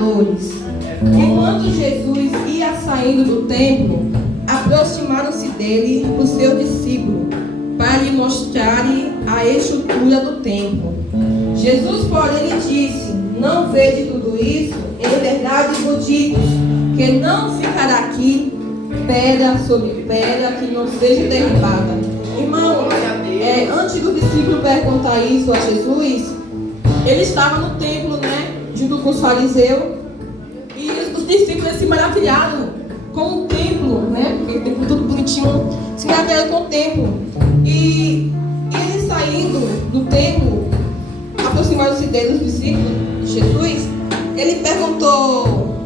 pecadores. Enquanto Jesus ia saindo do templo, aproximaram-se dele os seus discípulos para lhe mostrarem a estrutura do templo. Jesus, porém, lhe disse: não vede tudo isso? Em verdade vos digo que não ficará aqui pedra sobre pedra que não seja derribada. Irmão, antes do discípulo perguntar isso a Jesus, ele estava no templo, né, junto com os fariseus, e os discípulos se maravilharam com o templo, né, porque o templo tudo bonitinho, se maravilharam com o templo. E ele saindo do templo, aproximaram-se dele os discípulos de Jesus, ele perguntou,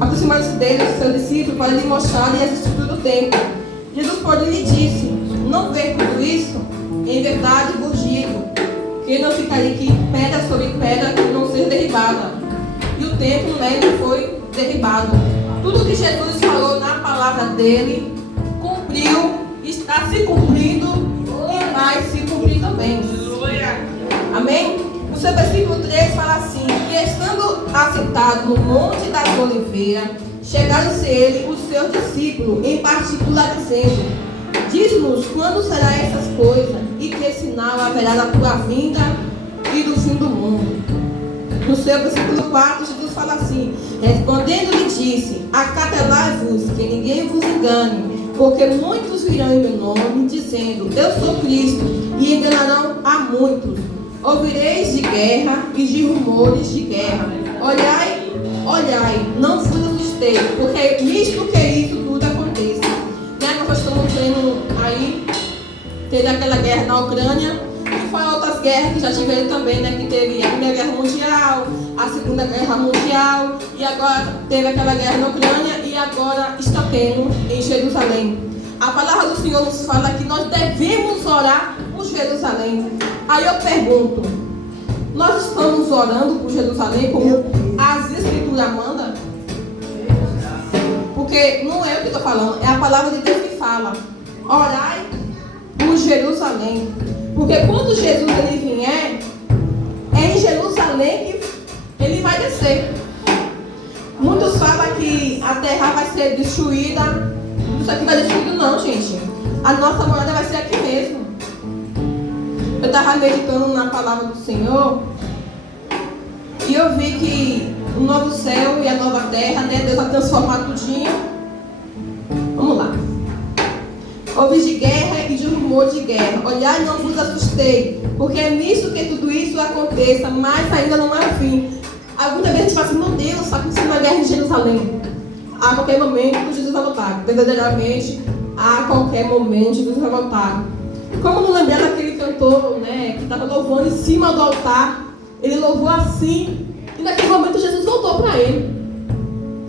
aproximaram-se dele os seus discípulos para lhe mostrarem as estruturas do templo. Jesus, porém, lhe disse: não vê tudo isso? Em verdade vos digo que não ficaria aqui pedra sobre pedra que não seja derribada. E o templo, né, foi derribado. Tudo que Jesus falou na palavra dele cumpriu, está se cumprindo e vai se cumprir também. Amém? O seu versículo 3 fala assim: que estando assentado no Monte das Oliveiras, chegaram-se ele os seus discípulos, em particular dizendo: diz-nos quando serão essas coisas, e que sinal haverá da tua vinda e do fim do mundo. No seu versículo 4, Jesus fala assim: respondendo-lhe disse: acautelai-vos, que ninguém vos engane, porque muitos virão em meu nome, dizendo: eu sou Cristo, e enganarão a muitos. Ouvireis de guerra e de rumores de guerra. Olhai, olhai, não vos assustei, porque nisto que isso tudo aconteça. Né? Nós estamos vendo aí, teve aquela guerra na Ucrânia, e foram outras guerras que já tiveram também, né? Que teve a Primeira Guerra Mundial, a Segunda Guerra Mundial, e agora teve aquela guerra na Ucrânia, e agora está tendo em Jerusalém. A palavra do Senhor nos fala que nós devemos orar por Jerusalém. Aí eu pergunto, nós estamos orando por Jerusalém como as Escrituras mandam? Porque não é o que eu estou falando, é a palavra de Deus que fala: orai por Jerusalém. Porque quando Jesus ele vier, é em Jerusalém que ele vai descer. Muitos falam que a terra vai ser destruída. Isso aqui vai ser destruído não, gente. A nossa morada vai ser aqui mesmo. Eu estava meditando na palavra do Senhor e eu vi que o novo céu e a nova terra, né, Deus vai transformar tudinho. Vamos lá. Ouvi de guerra e de rumor de guerra. Olhai, não vos assustei, porque é nisso que tudo isso aconteça, mas ainda não é o fim. Alguma vez a gente fala assim: meu Deus, está acontecendo uma guerra em Jerusalém. A qualquer momento Jesus vai voltar. Verdadeiramente, a qualquer momento Jesus vai voltar. Como não lembrar daquele cantor, né, que estava louvando em cima do altar? Ele louvou assim, e naquele momento Jesus voltou para ele.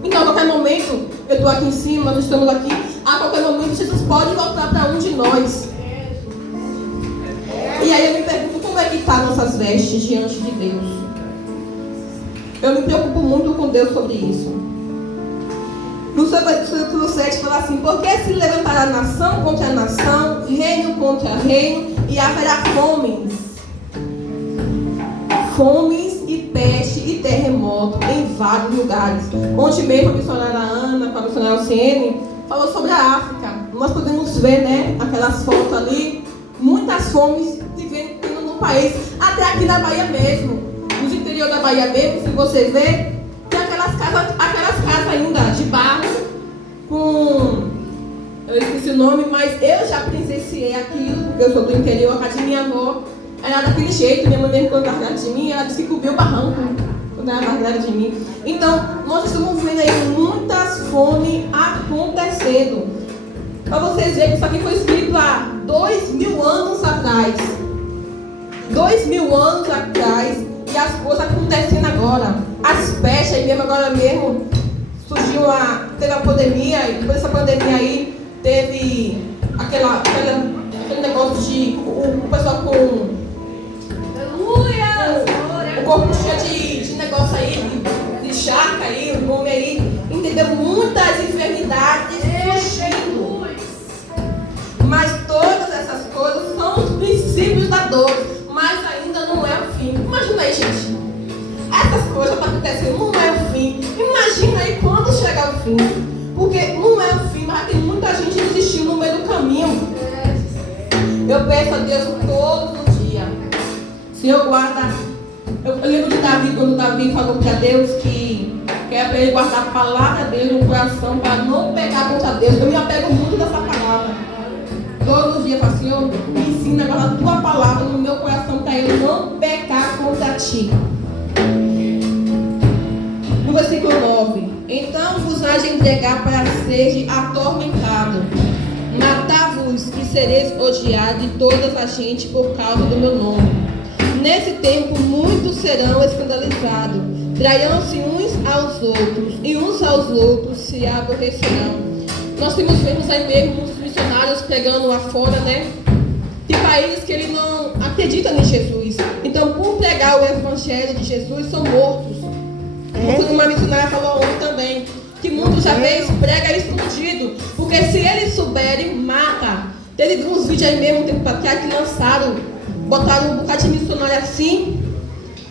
Então, a qualquer momento, eu estou aqui em cima, nós estamos aqui. A qualquer momento, Jesus pode voltar para um de nós. E aí eu me pergunto: como é que estão nossas vestes diante de Deus? Eu me preocupo muito com Deus sobre isso. No seu versículo 7 fala assim: porque se levantará nação contra nação, reino contra reino, e haverá fomes e peste e terremoto em vários lugares. Ontem mesmo a missionária Ana, com a missionária Alciene, falou sobre a África. Nós podemos ver, né, aquelas fotos ali, muitas fomes vivendo no país, até aqui na Bahia mesmo. No interior da Bahia mesmo, se você ver, tem aquelas casas ainda de barro, com, eu esqueci o nome, mas eu já presenciei aquilo, porque eu sou do interior, a casa de minha avó era daquele jeito. Minha mãe mesmo, quando estava grávida de mim, ela disse que cobriu o barranco quando ela estava grávida de mim. Então, nós estamos vendo aí muitas fomes acontecendo. Para vocês verem que isso aqui foi escrito há 2000 anos atrás. 2000 anos atrás, e as coisas acontecendo agora. As pestes aí mesmo, agora mesmo, teve a pandemia, e depois dessa pandemia aí, teve aquele negócio de o pessoal com o corpo cheio de negócio aí, de charca aí, o nome aí, entendeu? Muitas enfermidades surgindo. Mas todas essas coisas são os princípios da dor, mas ainda não é o fim. Imagina aí, gente. essas coisas estão acontecendo, não é o fim. Imagina aí quando chegar o fim. Porque não é o fim, mas tem muita gente desistindo no meio do caminho. Eu peço a Deus todo dia. Senhor, guarda. Eu lembro de Davi, quando Davi falou para Deus que era para ele guardar a palavra dele no coração para não pecar contra Deus. Eu me apego muito dessa palavra. Todos os dias eu falo, Senhor, me ensina agora a tua palavra no meu coração para eu não pecar contra ti. No versículo 9: Então vos há de entregar para seres atormentado, matar-vos e sereis odiados de toda a gente por causa do meu nome. Nesse tempo muitos serão escandalizados, trairão-se uns aos outros, e uns aos outros se aborrecerão. Nós vemos aí mesmo muitos missionários pregando lá fora, né? De países que ele não acreditam em Jesus. Então, por pregar o evangelho de Jesus, são mortos. Como uma missionária falou ontem também, que muitos já vezes prega escondido, porque se eles souberem, mata. Teve uns vídeos aí mesmo, um tempo para trás, que lançaram, botaram um bocado de missionário assim,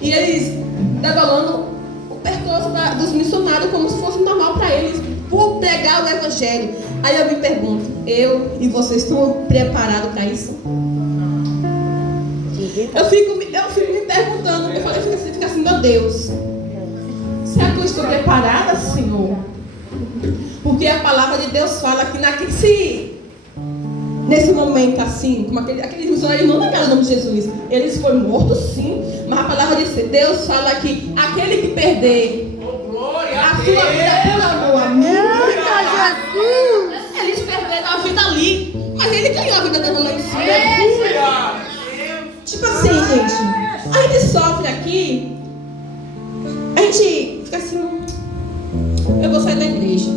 e eles degolando o percurso dos missionários como se fosse normal para eles, por pregar o evangelho. Aí eu me pergunto, eu e vocês estão preparados para isso? Eu fico me perguntando, eu falei, fica assim, meu Deus, será que eu estou preparada, Senhor? Porque a palavra de Deus fala que nesse momento assim, como aqueles missionários não negaram o nome de Jesus, eles foram mortos sim, mas a palavra de Deus fala que aquele que perder a sua vida por amor a mim, eles perderam a vida ali, mas ele ganhou a vida dele lá em cima. Tipo assim, gente, a gente sofre aqui, a gente fica assim, eu vou sair da igreja.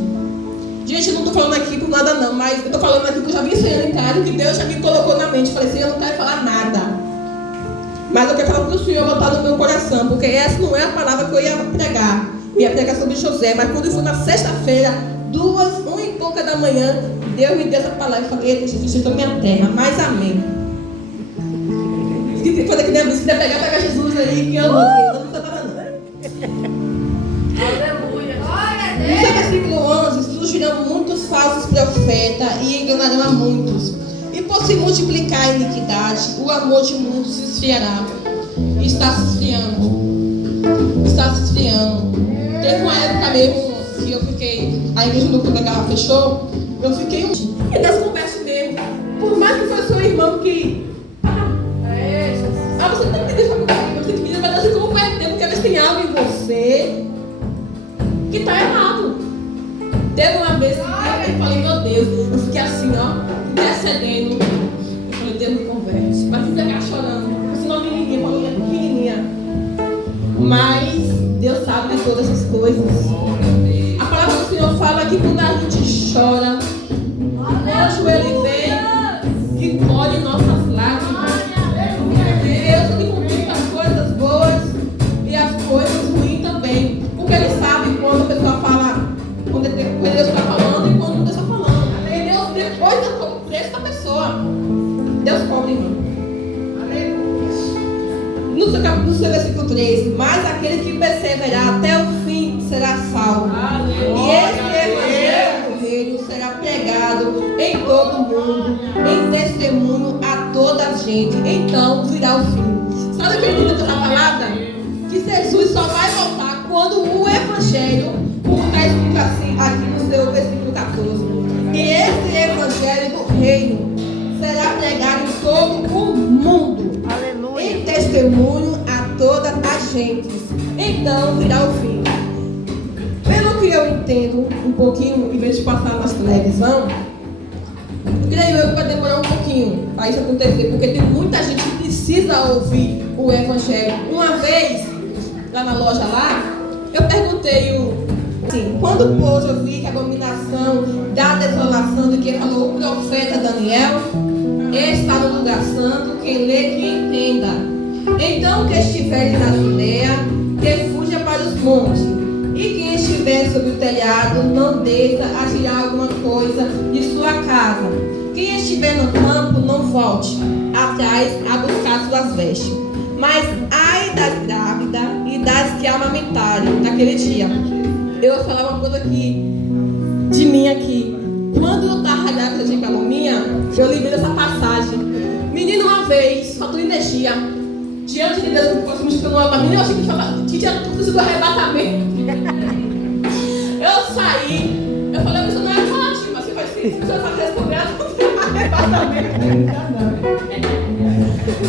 Gente, eu não estou falando aqui por nada não, mas eu estou falando aqui porque eu já vim sonhando em casa, que Deus já me colocou na mente. Falei assim, eu não quero falar nada, mas eu quero falar para o Senhor botar no meu coração, porque essa não é a palavra que eu ia pregar. Eu ia pregar sobre José, mas quando eu fui na sexta-feira, 1 e pouca da manhã, Deus me deu essa palavra. Eu falei, Jesus, eu estou na minha terra, mas amém. Quando é que nem a música, pegar Jesus aí, que eu não estou falando. Aleluia. No versículo 11, surgirão muitos falsos profetas e enganarão a muitos. E por se multiplicar a iniquidade, o amor de muitos se esfriará. Está se esfriando. Está se esfriando. Teve uma época mesmo que eu fiquei, a igreja do Congregava fechou, eu fiquei e das conversas mesmo. Por mais que fosse seu irmão que você tem que pedir para comigo, você tem que pedir para Deus se converter, porque eles têm algo em você que está errado. Teve uma vez que eu falei, meu Deus, eu fiquei assim, ó, intercedendo. Eu falei, Deus me converte. Mas fica cá chorando. Esse nome ninguém falou, minha pequenininha. Mas Deus sabe de todas essas coisas. A palavra do Senhor fala que quando a gente chora, o anjo ele vem e colhe nossas lágrimas. Deus ele comunica as coisas boas e as coisas ruins também. Porque ele sabe quando a pessoa fala, quando Deus está falando e quando Deus está falando. E Deus depois cobra o preço da pessoa. Deus cobra, irmão. No seu versículo 3, mas aquele que perseverar até o fim será salvo. E esse evangelho do reino será pregado em todo o mundo, em testemunho a toda a gente. Então virá o fim. Sabe o que ele diz nessa palavra? Que Jesus só vai voltar quando o evangelho, como está escrito assim, aqui no seu versículo 14. E esse evangelho do reino será pregado em todo o mundo. Aleluia. Em testemunho a toda a gente. Então virá o fim. Pelo que eu entendo um pouquinho, em vez de passar na televisão, creio eu que vai demorar um pouquinho para isso acontecer, porque tem muita gente que precisa ouvir o evangelho. Uma vez, lá na loja lá, eu perguntei assim, quando pôde ouvir que a abominação da desolação do que falou o profeta Daniel, está no lugar santo, quem lê que entenda. Então que estiver na Judéia, que fuja para os montes, e quem estiver sobre o telhado, não desça a tirar alguma coisa de sua casa. Quem estiver no campo, não volte atrás a buscar suas vestes. Mas ai das grávidas e das que lamentarem naquele dia. Eu vou falar uma coisa aqui, de mim aqui. Quando eu estava grávida de calomnia, eu lembrei dessa passagem. Menino, uma vez, faltou energia. Diante de Deus, eu posso me escrever uma menina, eu achei que tinha tudo isso do arrebatamento. Eu saí, eu falei, você não é fácil, mas você vai ser, se você vai responder a tudo arrebatamento.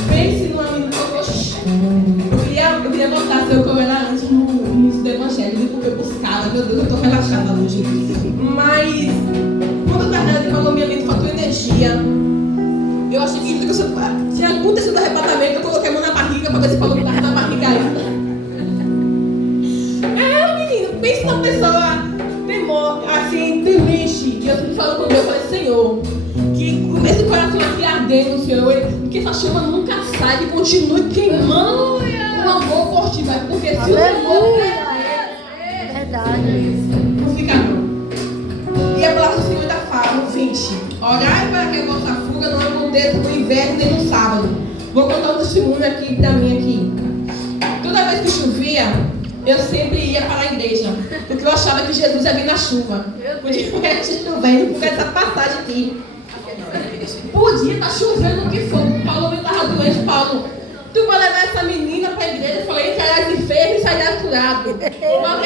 Pense numa menina que eu queria voltar a ser o que eu era antes no início do evangelho, porque eu buscava, meu Deus, eu estou relaxada hoje. Mas, quando eu estava de calomnia, me faltou energia. Eu achei que tinha acontecido do arrebatamento, eu coloquei a mão na barriga para ver se falou que estava na barriga ainda. Menino, pensa numa pessoa assim, triste. E eu sempre falo com Deus, eu falei, Senhor, que esse coração aqui ardendo, Senhor, que essa chama nunca sai, que continue queimando o amor por ti, vai, porque se o amor é verdade, não fica não. E a palavra do Senhor ainda fala, no 20, orai para que a vossa fuga não aconteça no inverno nem no sábado. Vou contar um testemunho aqui da minha aqui. Toda vez que chovia, eu sempre ia para a igreja, porque eu achava que Jesus ia vir na chuva. Podia estar chovendo, porque essa passagem aqui. Podia estar chovendo o que for. Paulo me estava doente, Paulo. Tu vai levar essa menina para a igreja? Eu falei, entrarás enfermo e sairás curado. Uma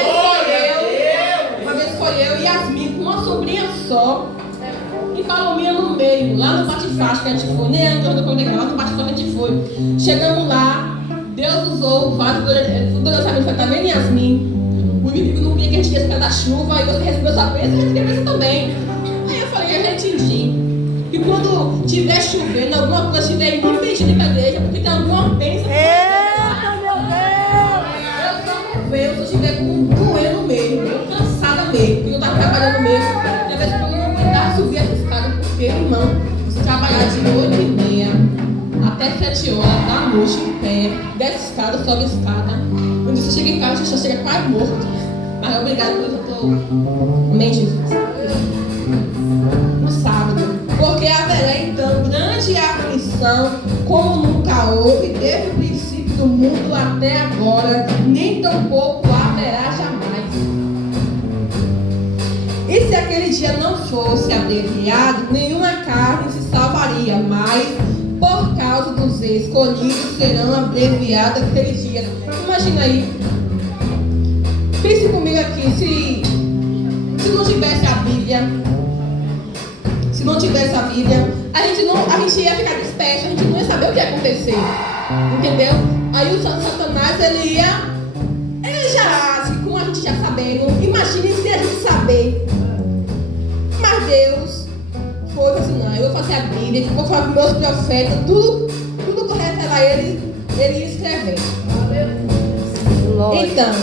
vez foi eu e Yasmin com uma sobrinha só. E Palominha no meio, lá no Bate-Faz que a gente foi, nem antes do congregar, lá no Bate-Faz que a gente foi. Chegamos lá, Deus usou, toda essa vez foi também Yasmin. O inimigo não queria que a gente viesse para da chuva, e você recebeu essa bênção, a gente queria bênção também. Aí eu falei, eu já entendi. E quando estiver chovendo, alguma coisa estiver impedindo para a igreja, porque tem alguma bênção. Eita, meu Deus! Eu só não vejo se eu estiver com um doendo mesmo, eu cansada mesmo, porque eu estava trabalhando mesmo. E às vezes eu não aguentava subir essa escada, porque, irmão, você trabalhar de 8h30 até 7 horas da noite em pé, desce escada, sobe escada. Quando você chega em casa, você já chega quase morto. Mas obrigado por eu estou. Amém, Jesus. No sábado. Porque haverá então grande aflição, como nunca houve, desde o princípio do mundo até agora, nem tampouco haverá jamais. E se aquele dia não fosse abreviado, nenhuma carne se salvaria, mas por causa dos escolhidos serão abreviados aqueles dias. Imagina aí, pense comigo aqui, se não tivesse a Bíblia, se não tivesse a Bíblia, a gente ia ficar disperso, a gente não ia saber o que ia acontecer. Entendeu? Aí o Satanás, ele já, como a gente já sabendo, imagine se a gente saber. Mas Deus foi assim, não, eu vou fazer a Bíblia, vou falar com meus profetas, tudo que eu revelar a ele ia escrever. Então,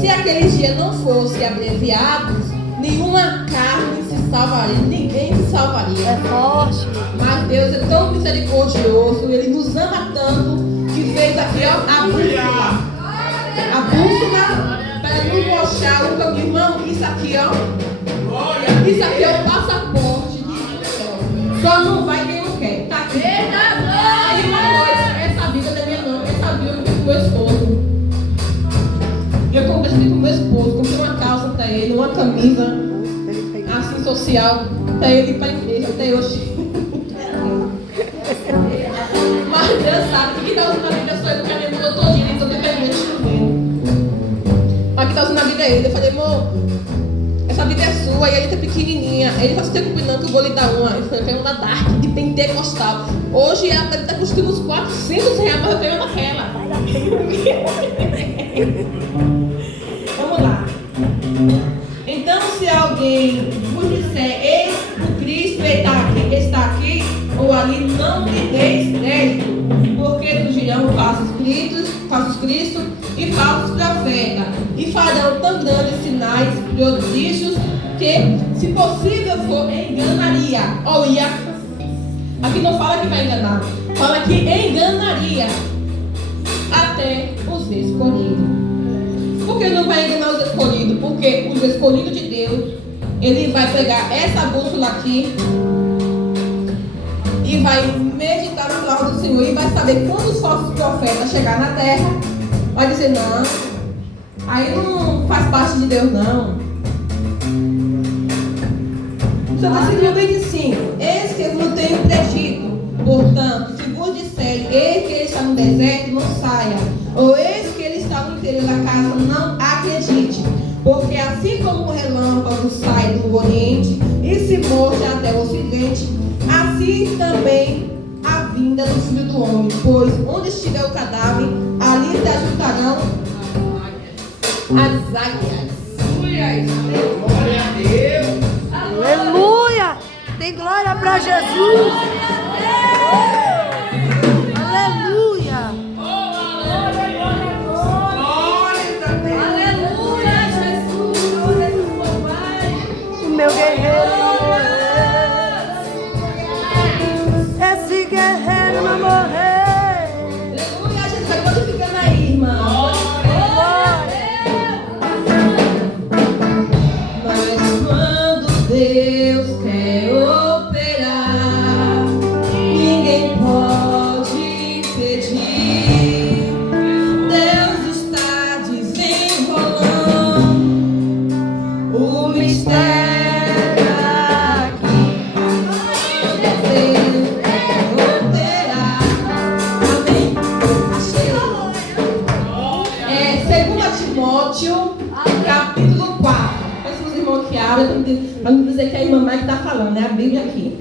se aquele dia não fosse abreviado, nenhuma carne se salvaria, ninguém se salvaria. É forte. Mas Deus é tão misericordioso, Ele nos ama tanto, que fez aqui a bússola. A bússola para nos mostrar o caminho. Irmão, isso aqui é o passaporte. Só não vai quem não quer. Tá aqui. Aí uma coisa, essa Bíblia não é minha não, essa Bíblia eu comprei com meu esposo. Eu comprei com meu esposo, comprei uma calça para ele, uma camisa assim social para ele ir para a igreja até hoje. Mas Deus sabe que está usando a Bíblia sou eu, porque a minha mudou todinha, então tem para a igreja chovendo. Mas que está usando a Bíblia é ele. Eu falei, amor, essa Bíblia é sua e a letra é pequenininha. Ele falou, você tem que não, que eu vou lhe dar uma. Eu falei, eu quero uma Dark de pentecostal. Hoje ela deve estar custando uns R$400, mas eu tenho uma daquela. Vamos lá. Então, se alguém vos disser, eis o Cristo está aqui, ou ali, não lhe deis crédito, porque surgirão falsos cristos e falsos profetas, e farão tão grandes sinais, prodígios, que, se possível for, enganaria. Olha, aqui não fala que vai enganar, fala que enganaria até os escolhidos. Por que não vai enganar os escolhidos? Porque os escolhidos de Deus, ele vai pegar essa bússola aqui e vai meditar na palavra do Senhor e vai saber quando os falsos profetas chegar na terra, vai dizer, não, aí não faz parte de Deus, não. Então, versículo 25. Eis que vos tenho predito, portanto, se vos disserem, eis que ele está no deserto, não saia. Ou eis que ele está no interior da casa, não acredite. Porque assim como o relâmpago sai do oriente e se mostra até o ocidente, assim também a vinda do Filho do Homem. Pois onde estiver o cadáver, ali se ajuntarão as águias. Glória a Deus. Aleluia! Tem glória para Jesus! Aleluia! O meu guerreiro não morreu. Esse guerreiro não morreu. Aleluia, Jesus vai glorificando aí, irmão. Mas quando Deus quer operar, ninguém pode impedir. Deus está desenrolando o mistério. Capítulo 4. Peço os irmãos que abrem para não dizer que é a irmã Mãe que está falando, né? A Bíblia aqui.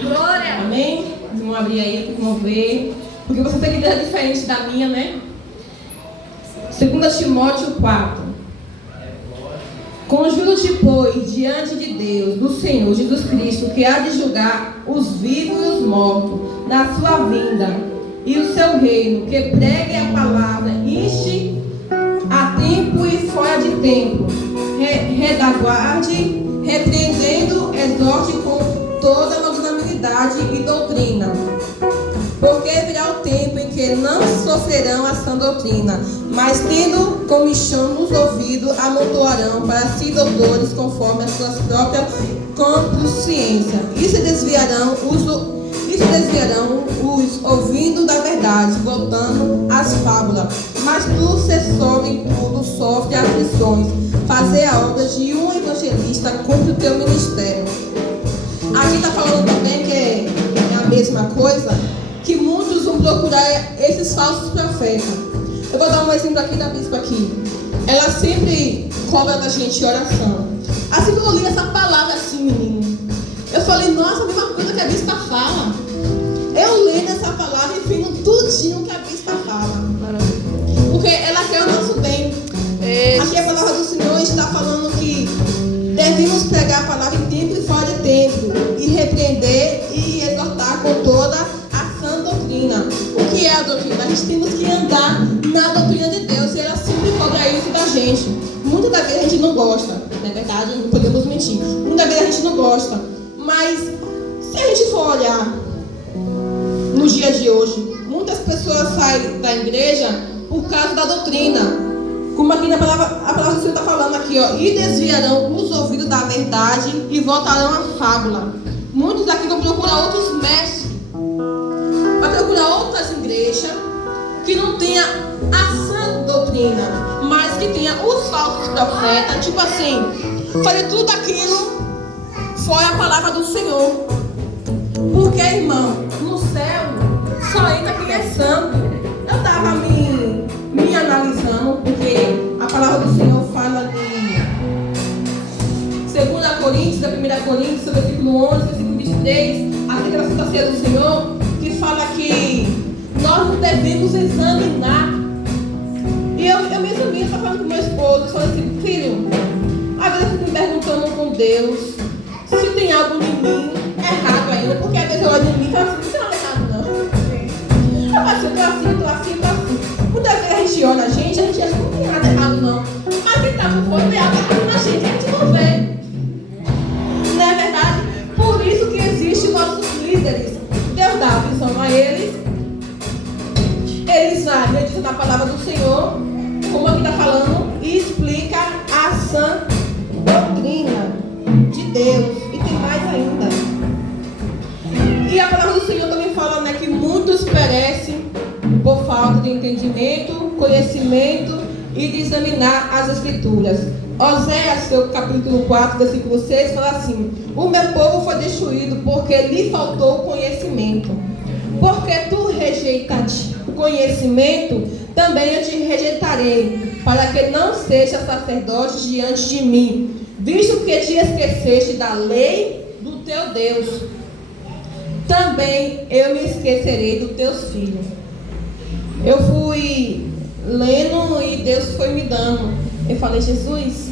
Glória! Amém? Os irmãos abrir aí, para os irmãos ver. Porque você tem que ter diferente da minha, né? 2 Timóteo 4. Conjuro-te, pois, diante de Deus, do Senhor Jesus Cristo, que há de julgar os vivos e os mortos, na sua vinda, e o seu reino, que pregue a palavra, inste a tempo e fora de tempo, redaguarde, repreendendo, exorte com toda magnanimidade e doutrina. Porque virá o tempo em que não sofrerão a sã doutrina, mas tendo comichão nos ouvidos, amontoarão para si doutores conforme as suas próprias consciências, e se desviarão os ouvindo da verdade, voltando às fábulas. Mas tu, cessor em tudo, sofre aflições. Fazer a obra de um evangelista, cumpre o teu ministério. Aqui está falando também que é a mesma coisa, que muitos vão procurar esses falsos profetas. Eu vou dar um exemplo aqui da bispa aqui. Ela sempre cobra da gente oração. Assim que eu li essa palavra assim, menino, eu falei, nossa, a mesma coisa que a bispa fala. Eu lendo essa palavra e vendo tudinho que a bispa fala. Porque ela quer o nosso bem. Aqui a palavra do Senhor está falando que devemos pregar a palavra em tempo e fora de tempo, e repreender e exortar com toda a sã doutrina. O que é a doutrina? A gente temos que andar na doutrina de Deus, e ela sempre cobra isso da gente. Muitas das vezes a gente não gosta, não é verdade? Não podemos mentir. Muitas vezes a gente não gosta. Mas se a gente for olhar no dia de hoje, muitas pessoas saem da igreja por causa da doutrina. Como aqui na palavra, a palavra do Senhor está falando aqui, ó, e desviarão os ouvidos da verdade e voltarão à fábula. Muitos aqui vão procurar outros mestres, vão procurar outras igrejas que não tenha a sã doutrina, mas que tenha os falsos profetas, tipo assim, fazer tudo aquilo foi a palavra do Senhor. Porque, irmão, no céu só entra quem é santo. Eu estava me analisando, porque a palavra do Senhor fala de 2 Coríntios, da 1 Coríntios, versículo 11, versículo 23, acerca da Santa Ceia do Senhor, que fala que nós não devemos examinar. E eu mesmo estava falando com meu esposo, eu falei assim, filho, às vezes eu fico me perguntando com Deus se tem algo em mim errado ainda, porque às vezes eu olho em mim e falo assim, não tem nada errado não. Eu falo assim, eu tô assim. Muitas vezes a gente olha a gente acha que não tem nada errado não. Mas quem está por fora vê algo errado na gente, a gente não vê. Não é verdade? Por isso que existem nossos líderes. Deus dá a visão a eles. Eles vão acreditar na palavra do Senhor, como aqui está falando, e explica a sã doutrina de Deus. E tem mais ainda. E a palavra do Senhor também fala, né, que muitos perecem por falta de entendimento conhecimento e de examinar as Escrituras. Oséias, seu capítulo 4, versículo 6, fala assim: o meu povo foi destruído porque lhe faltou conhecimento. Porque tu rejeitaste o conhecimento, também eu te rejeitarei, para que não seja sacerdote diante de mim, visto que te esqueceste da lei do teu Deus. Também eu me esquecerei dos teus filhos. Eu fui lendo e Deus foi me dando. Eu falei: Jesus,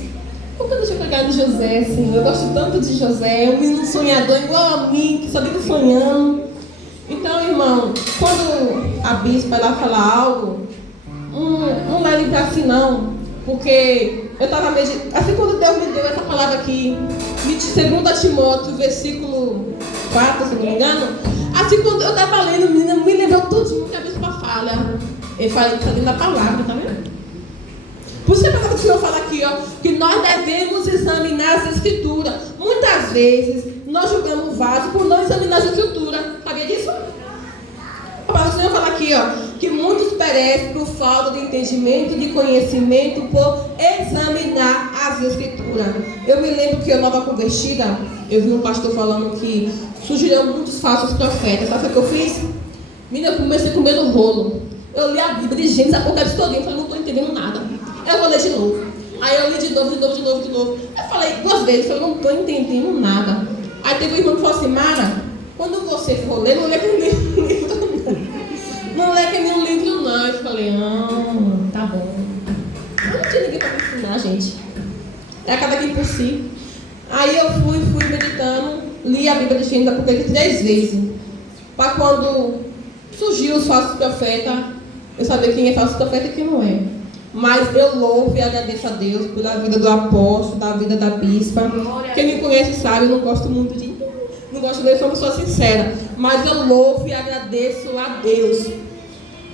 por que deixa eu pegar de José, assim? Eu gosto tanto de José, um menino sonhador igual a mim, que só vive sonhando. Então, irmão, quando a bispa ela fala algo, não leve para si não, porque eu estava meditando, assim, quando Deus me deu essa palavra aqui, 2 Timóteo, versículo 4, se não me engano, assim, quando eu estava lendo, menina, me lembrou tudo que a bispa fala. Eu falei: está dentro da palavra, tá vendo? Por isso que a palavra do Senhor fala aqui, ó, que nós devemos examinar as Escrituras. Muitas vezes nós julgamos o vaso por não examinar as Escrituras. Sabia disso? A palavra do Senhor fala aqui, ó, que muitos perecem por falta de entendimento e de conhecimento por examinar as Escrituras. Eu me lembro que eu, nova convertida, eu vi um pastor falando que surgiram muitos falsos profetas. Sabe o que eu fiz? Menina, eu comecei a comer no rolo. Eu li a Bíblia de Gênesis, Apocalipse todinho. Eu falei: não estou entendendo nada. Eu vou ler de novo. Aí eu li de novo. Eu falei 2 vezes, eu não estou entendendo nada. Aí teve um irmão que falou assim: Mara, quando você for ler, não lê que nem um livro não. Não lê que nem um livro não. Eu falei: tá bom. Eu não tinha ninguém para me ensinar, gente. É cada quem por si. Aí eu fui meditando, li a Bíblia de Gênesis, Apocalipse 3 vezes. Para quando surgiu os falsos profetas, eu sabia quem é falso profeta e quem não é. Mas eu louvo e agradeço a Deus pela vida do apóstolo, da vida da bispa. Quem me conhece sabe, eu não gosto muito de... Não gosto de ler, sou uma pessoa sincera. Mas eu louvo e agradeço a Deus.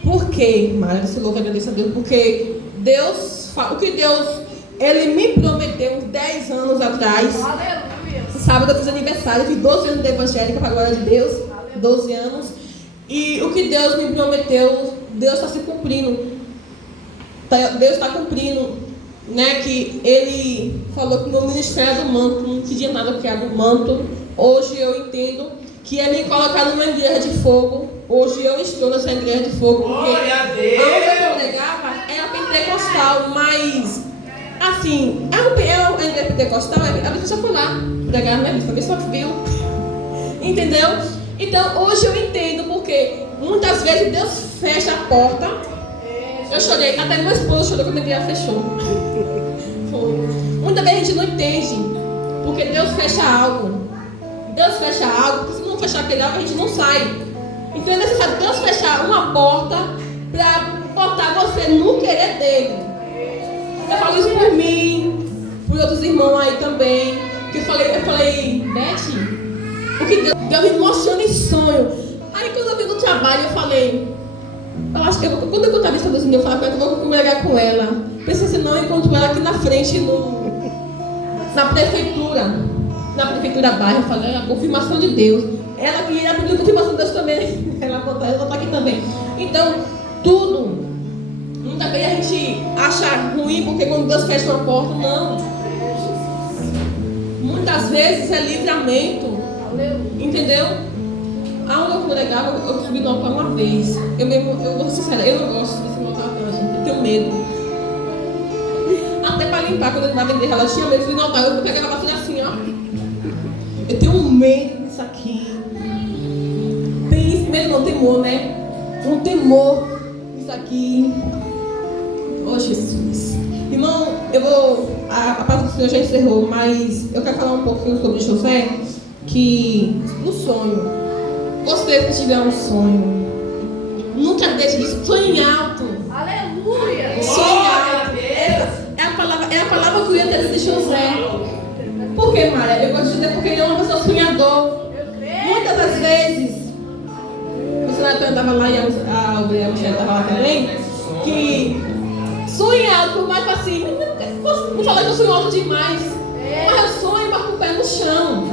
Por quê, Mara? Eu louvo e agradeço a Deus. Porque Deus... O que Deus... Ele me prometeu uns 10 anos atrás. Aleluia. Sábado eu fiz aniversário, fiz 12 anos de evangélica, para a glória de Deus. 12 anos. E o que Deus me prometeu, Deus está se cumprindo. Deus está cumprindo, né? Que Ele falou que o meu ministério é do manto, não pedia nada que era do manto. Hoje eu entendo que é me colocar numa igreja de fogo. Hoje eu estou nessa igreja de fogo. Glória a Deus! Onde eu pregava era pentecostal, mas assim, a igreja pentecostal, a pessoa foi lá pregar, né? A pessoa viu, entendeu? Então hoje eu entendo porque muitas vezes Deus fecha a porta. Eu chorei, até meu esposo chorou quando a igreja fechou. Muitas vezes a gente não entende, porque Deus fecha algo. Deus fecha algo, porque se não fechar aquele algo, a gente não sai. Então é necessário Deus fechar uma porta para botar você no querer dele. Eu falo isso por mim, por outros irmãos aí também. Que eu falei, Beth, o que Deus me mostrando em sonho. Aí quando eu vim do trabalho, eu falei, eu acho que quando eu contar a vista dos meus, eu falei que eu vou congregar com ela. Pensei assim, não, eu encontro ela aqui na frente, na prefeitura bairro. Eu falei, é a confirmação de Deus. Ela pediu a confirmação de Deus também. Ela está aqui também. Então, tudo. Muitas vezes a gente acha ruim porque quando Deus fecha uma porta, não. Muitas vezes é livramento. Entendeu? Aonde eu congregava, eu subi no altar uma vez. Eu vou ser sincera, eu não gosto desse altar não, gente. Eu tenho medo. Até para limpar, quando eu estava vendendo, ela tinha medo de subir no altar. Eu pegava a vassoura assim, ó. Eu tenho um medo disso aqui. Tem medo, não, temor, né? Um temor disso aqui. Oh, Jesus. Irmão, a palavra do Senhor já encerrou, mas eu quero falar um pouquinho sobre José, que no sonho, você que tiver um sonho, nunca deixe de sonhar alto. Aleluia! Sonhar alto. É a palavra que eu ia ter de José. Por que, Maria? Eu gosto de dizer porque ele é uma pessoa sonhador. Muitas das vezes, o senador estava lá e a Michelle estava lá também, que sonhado, por mais assim, não falar que eu sonho alto demais, mas eu sonho mas com o pé no chão.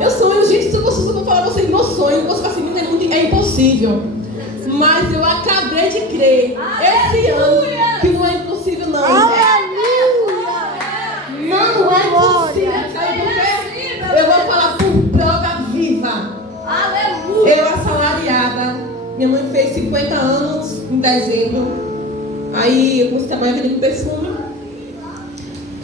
Eu sonho, gente, se eu for falar pra vocês meu sonho, você assim, é impossível. Mas eu acabei de crer esse ano que não é impossível, não. Aleluia. Não é impossível. Sabe por quê? Eu vou falar por prova viva. Aleluia. Eu, assalariada, minha mãe fez 50 anos em dezembro. Aí eu comecei a trabalhar vendendo perfume.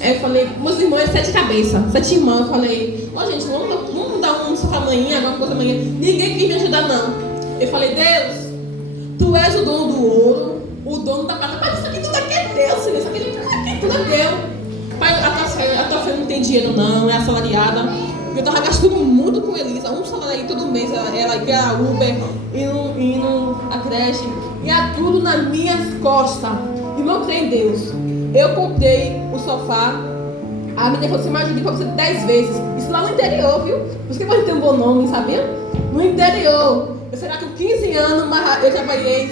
Aí eu falei, meus irmãos, 7 cabeças, 7 irmãos. Eu falei, ó gente, vamos dar um sofá amanhã, alguma coisa amanhã. Ninguém quis me ajudar, não. Eu falei, Deus, tu és o dono do ouro, o dono da prata. Pai, isso aqui tudo aqui é teu, Senhor. Isso aqui tudo é teu. Pai, a tua filha não tem dinheiro, não, é assalariada. Eu tava gastando muito com Elisa, um salário aí todo mês, ela ia a Uber, indo a creche, ia tudo nas minhas costas. E não creio em Deus. Eu comprei o sofá, a menina falou assim, mas eu pedi pra você 10 vezes. Isso lá no interior, viu? Por isso que pode ter um bom nome, sabia? No interior. Eu sei lá, com 15 anos, mas eu trabalhei,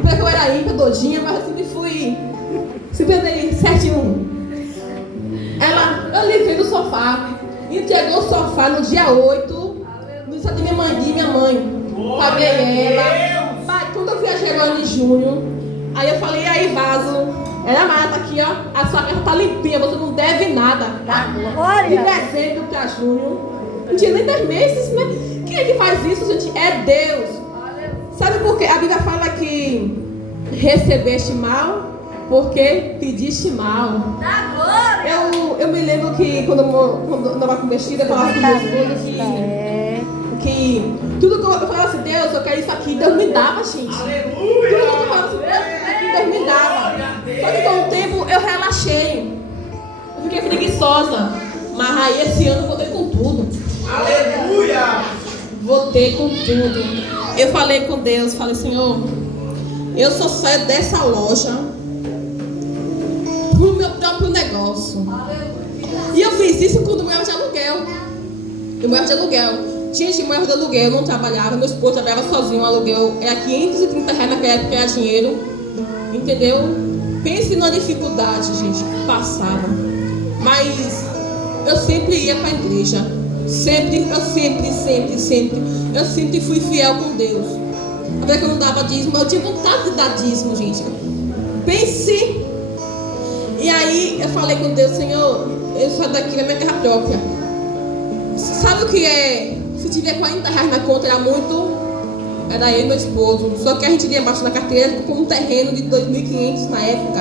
porque eu era ímpar, doidinha, mas eu sempre andei certinho. Eu livrei do sofá. Entregou o sofá no dia 8, no dia de minha mãe. Paguei ela. Pai, quando eu viajei agora em junho, aí eu falei, e aí, vaso? Ela mata aqui, ó. A sua casa tá limpinha, você não deve nada. Glória. De dezembro pra junho. Não tinha nem 10 meses, né? Quem é que faz isso, gente? É Deus. Sabe por quê? A Bíblia fala que recebeste mal porque pediste mal. Eu me lembro que quando eu estava com vestida, eu falava com meus esposos que tudo que eu falava assim, Deus, eu quero isso aqui, Deus me dava, gente. Tudo que eu falava assim, Deus me dava. Só que com o tempo eu relaxei. Eu fiquei preguiçosa. Mas aí esse ano eu voltei com tudo. Aleluia! Voltei com tudo. Eu falei com Deus, falei, Senhor, eu só saio dessa loja pro meu próprio negócio. E eu fiz isso quando eu morava de aluguel. Eu morava de aluguel. Gente, eu morava de aluguel, eu não trabalhava, meu esposo trabalhava sozinho, o aluguel era 530 reais naquela época, era dinheiro. Entendeu? Pense na dificuldade, gente, que passava. Mas eu sempre ia para a igreja. Eu sempre fui fiel com Deus. Até que eu não dava dízimo, eu tinha vontade de dar dízimo, gente. Pense. E aí eu falei com Deus, Senhor, eu saio daqui na minha terra própria. Sabe o que é? Se tiver 40 reais na conta era muito. Era eu e meu esposo. Só que a gente ia embaixo na carteira com um terreno de 2.500 na época.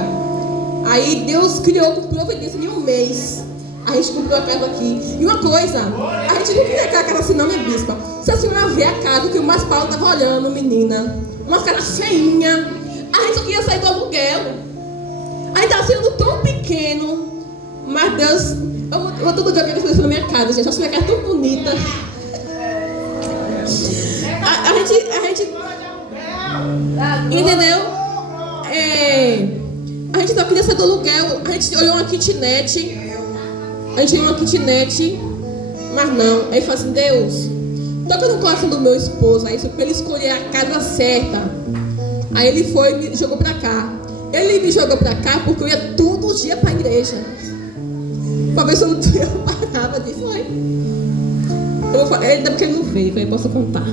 Aí Deus criou com providência de um mês. A gente comprou a casa aqui. E uma coisa, a gente não queria aquela casa assim não, minha bispa. Se a senhora ver a casa que o mais Paulo estava olhando, menina, uma casa cheinha, a gente só queria sair do aluguel. A gente estava sendo tão pequeno, mas Deus, eu todo dia vejo isso na minha casa, gente. Acho que minha casa é tão bonita. A gente entendeu? A gente só queria sair do aluguel. A gente olhou uma kitnet. Mas não. Aí falou assim, Deus, toca no coração do meu esposo aí, pra ele escolher a casa certa. Aí ele foi e me jogou pra cá. Ele me jogou pra cá porque eu ia todo dia pra igreja. Pra ver se eu parava disso. Ainda porque ele não veio, eu posso contar.